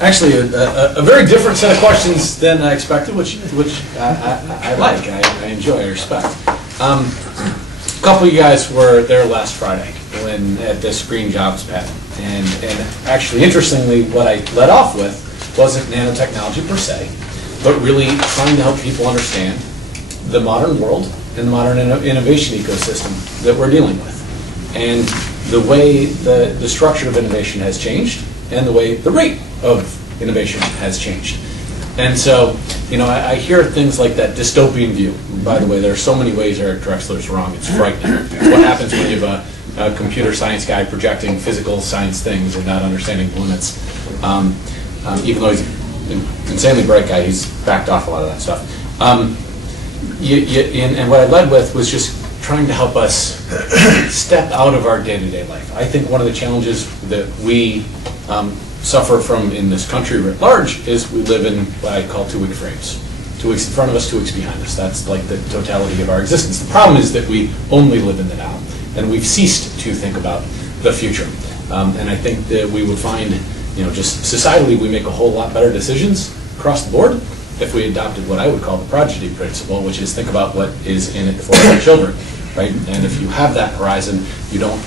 Actually, a very different set of questions than I expected, which I like, I enjoy, I respect. A couple of you guys were there last Friday when at this Green Jobs panel, and actually, interestingly, what I led off with wasn't nanotechnology per se, but really trying to help people understand the modern world and the modern innovation ecosystem that we're dealing with, and the way the structure of innovation has changed, and the way the rate of innovation has changed. And so, you know, I hear things like that dystopian view. By the way, there are so many ways Eric Drexler's wrong. It's frightening. What happens when you have a computer science guy projecting physical science things and not understanding the limits? Even though he's an insanely bright guy, he's backed off a lot of that stuff. And what I led with was just trying to help us step out of our day-to-day life. I think one of the challenges that we suffer from in this country writ large is we live in what I call 2-week frames. 2 weeks in front of us, 2 weeks behind us. That's like the totality of our existence. The problem is that we only live in the now, and we've ceased to think about the future. And I think that we would find, you know, just societally we make a whole lot better decisions across the board if we adopted what I would call the prodigy principle, which is think about what is in it for our children, right? And if you have that horizon, you don't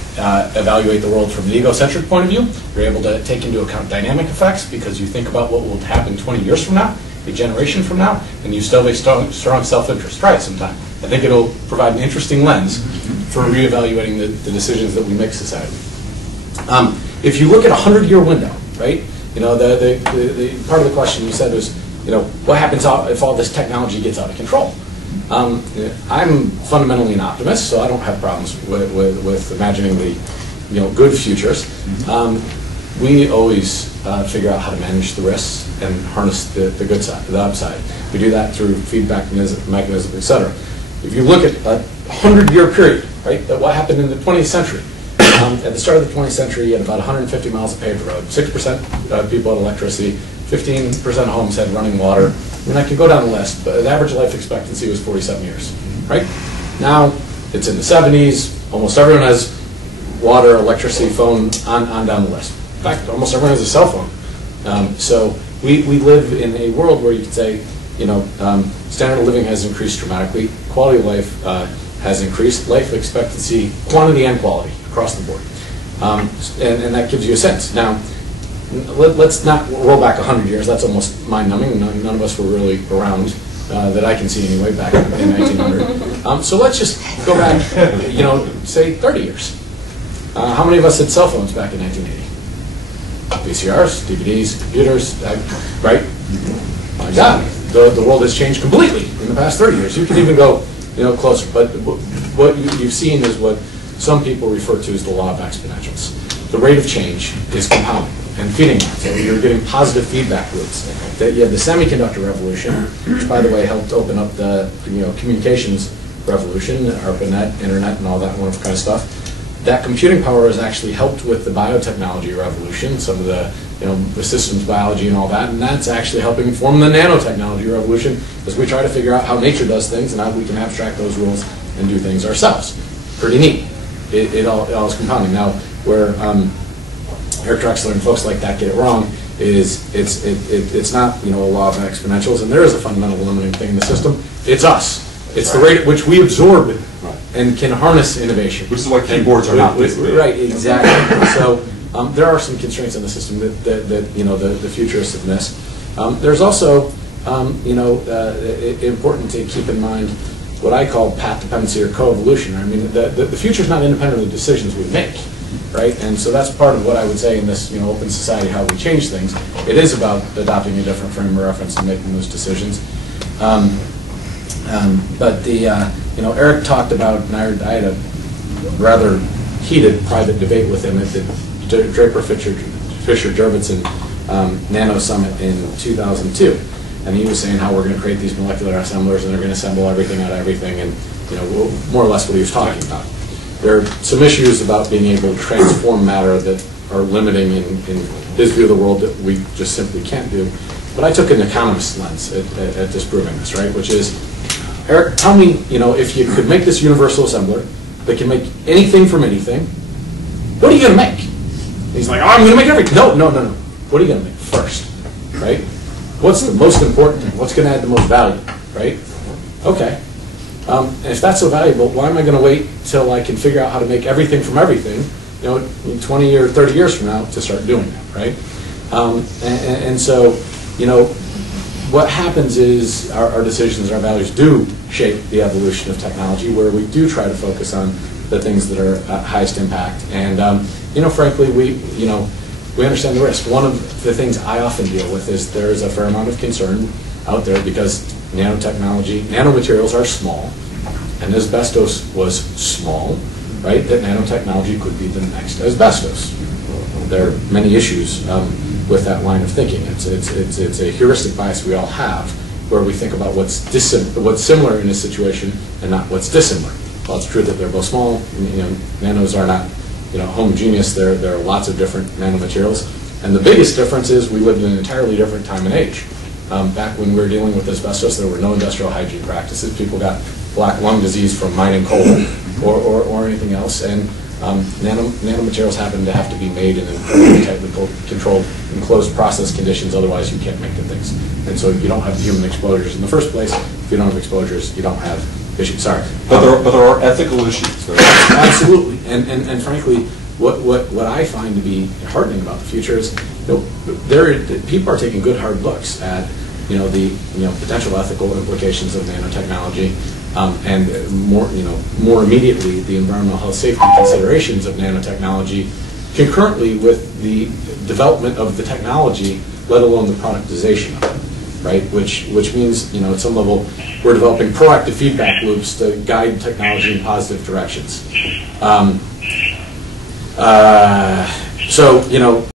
evaluate the world from an egocentric point of view. You're able to take into account dynamic effects because you think about what will happen 20 years from now, a generation from now, and you still have a strong self-interest. Try it sometime. I think it'll provide an interesting lens for reevaluating the decisions that we make society. If you look at a 100-year window, right? You know, the part of the question you said was, you know, what happens if all this technology gets out of control? I'm fundamentally an optimist, so I don't have problems with imagining the, you know, good futures. We always figure out how to manage the risks and harness the good side, the upside. We do that through feedback mechanisms, et cetera. If you look at a 100-year period, right, what happened in the 20th century? At the start of the 20th century, you had about 150 miles of paved road, 6% of people had electricity, 15% of homes had running water. And I could go down the list, but the average life expectancy was 47 years, right? Now, it's in the 70s. Almost everyone has water, electricity, phone, on down the list. In fact, almost everyone has a cell phone. So we live in a world where you could say, you know, standard of living has increased dramatically. Quality of life has increased. Life expectancy, quantity and quality across the board. And that gives you a sense. Now, let's not roll back 100 years. That's almost mind-numbing. None of us were really around that I can see anyway back in 1900. So let's just go back, you know, say 30 years. How many of us had cell phones back in 1980? VCRs, DVDs, computers, right? My God, the world has changed completely in the past 30 years. You can even go, you know, closer. But what you've seen is what some people refer to as the law of exponentials. The rate of change is compounding and feeding that. So you're getting positive feedback loops. That you had the semiconductor revolution, which, by the way, helped open up the, you know, communications revolution, ARPANET, internet, and all that wonderful kind of stuff. That computing power has actually helped with the biotechnology revolution, some of the, you know, the systems biology and all that, and that's actually helping form the nanotechnology revolution as we try to figure out how nature does things and how we can abstract those rules and do things ourselves. Pretty neat. It all is compounding. Now, where Eric Drexler and folks like that get it wrong is it's not, you know, a law of exponentials, and there is a fundamental limiting thing in the system. It's us. It's the rate at which we absorb and can harness innovation. Which is why keyboards are not this big. Right, exactly. So there are some constraints in the system that you know, the futurists have missed. There's also, you know, important to keep in mind what I call path dependency or coevolution. I mean, the future is not independent of the decisions we make, right? And so that's part of what I would say in this, you know, open society, how we change things. It is about adopting a different frame of reference and making those decisions. But the, you know, Eric talked about, and I had a rather heated private debate with him at the Draper Fisher Jurvetson Nano Summit in 2002. And he was saying how we're going to create these molecular assemblers and they're going to assemble everything out of everything, and, you know, more or less what he was talking about. There are some issues about being able to transform matter that are limiting in his view of the world that we just simply can't do. But I took an economist lens at disproving this, right? Which is, Eric, tell me, you know, if you could make this universal assembler that can make anything from anything, what are you going to make? And he's like, oh, I'm going to make everything. No. What are you going to make first? right? What's the most important thing? What's going to add the most value, right? Okay. And if that's so valuable, why am I going to wait till I can figure out how to make everything from everything, 20 or 30 years from now to start doing that, right? And so, what happens is our decisions, our values do shape the evolution of technology, where we do try to focus on the things that are highest impact. And frankly, we understand the risk. One of the things I often deal with is there is a fair amount of concern out there because nanotechnology, nanomaterials are small, and asbestos was small, right? That nanotechnology could be the next asbestos. There are many issues with that line of thinking. It's a heuristic bias we all have, where we think about what's similar in a situation and not what's dissimilar. Well, it's true that they're both small. Nanos are not homogeneous. There are lots of different nanomaterials, and the biggest difference is we lived in an entirely different time and age. Back when we were dealing with asbestos, there were no industrial hygiene practices. People got black lung disease from mining coal or anything else, and nanomaterials happen to have to be made in tightly controlled, enclosed process conditions. Otherwise, you can't make the things. And so you don't have human exposures in the first place. If you don't have exposures, you don't have issues. Sorry. But there are ethical issues. Absolutely. And frankly, what I find to be heartening about the future is people are taking good hard looks at the potential ethical implications of nanotechnology, and more immediately the environmental health safety considerations of nanotechnology, concurrently with the development of the technology, let alone the productization of it, right? Which means at some level we're developing proactive feedback loops to guide technology in positive directions. So